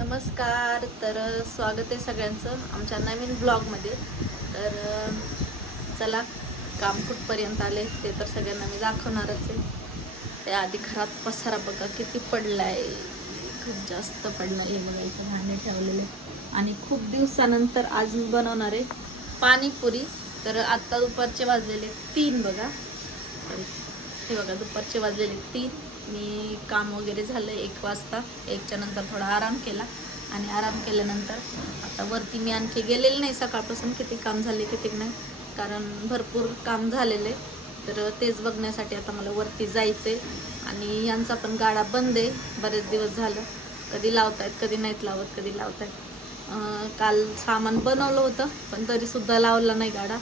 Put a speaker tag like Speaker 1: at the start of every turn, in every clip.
Speaker 1: नमस्कार तर स्वागत आहे सगळ्यांचं आमच्या नवीन ब्लॉगमध्ये. तर चला काम कुठपर्यंत आले ते तर सगळ्यांना मी दाखवणारच आहे. त्याआधी घरात पसारा बघा किती पडला आहे खूप जास्त पडलं आहे बघा इथं भांडे ठेवलेले. आणि खूप दिवसानंतर आज मी बनवणार आहे पाणीपुरी. तर आत्ता दुपारचे वाजलेले तीन बघा. हे बघा दुपारचे वाजलेले तीन. मी काम वगैरे झालं एक वाजता. एकच्या नंतर थोडा आराम केला. आणि आराम केल्यानंतर आता वरती मी आणखी गेलेले नाही सकाळपासून. किती काम झाले किती नाही. कारण भरपूर काम झालेले. तर तेच बघण्यासाठी आता मला वरती जायचे आणि यांचा पण गाडा बंद आहे. बरेच दिवस झालं. कधी लावतायत कधी नाहीत लावत कधी लावतायत. काल सामान बनवलं होतं पण तरीसुद्धा लावला नाही गाडा.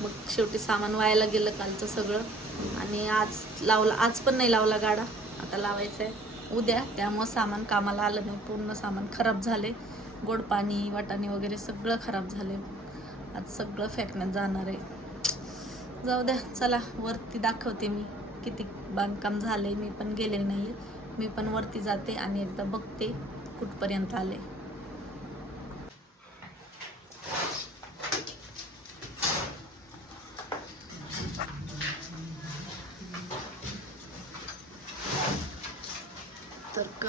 Speaker 1: मग शेवटी सामान व्हायला गेलं कालचं सगळं. आणि आज लावला आज पण नाही लावला गाडा. आता लावायचं आहे उद्या. त्यामुळं सामान कामाला आलं नाही. पूर्ण सामान खराब झाले. गोड पाणी वाटाणे वगैरे सगळं खराब झाले. आज सगळं फेकण्यात जाणार आहे. जाऊ द्या. चला वरती दाखवते मी किती बांधकाम झालं आहे मी पण गेले नाही मी पण वरती जाते आणि एकदा बघते कुठपर्यंत आले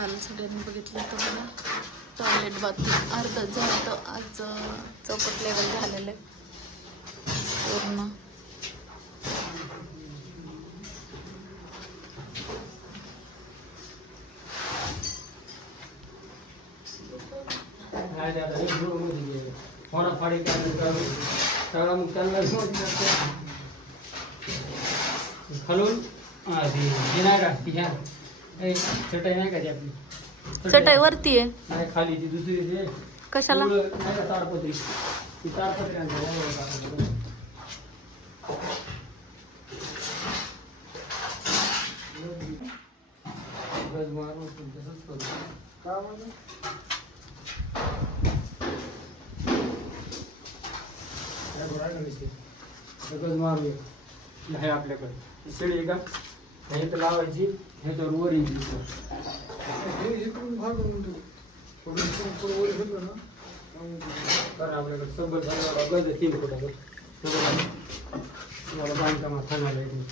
Speaker 1: झालं सगळ्यांनी बघितलं तर मला टॉयलेट बाथरूम अर्धं झालं तर आज अं, चौपट लेवल झालेलं आहे. पूर्ण.
Speaker 2: खालून हा, ती चटई नाही का ती आपली?
Speaker 1: चटाई वरती आहे.
Speaker 2: नाही खाली ती दुसरी ते.
Speaker 1: कशाला?
Speaker 2: नाही का ताडपत्री? ती ताडपत्री ना विषय? सगळंच मारूया हे आहे आपल्याकडे ही शेळी आहे का? हे तर लावायची. ह्याच्यावर वर येईल तर आपल्याकडे सब्बर झालं गज तीन फुटाचं तुम्हाला बांधकामात थांबायला येते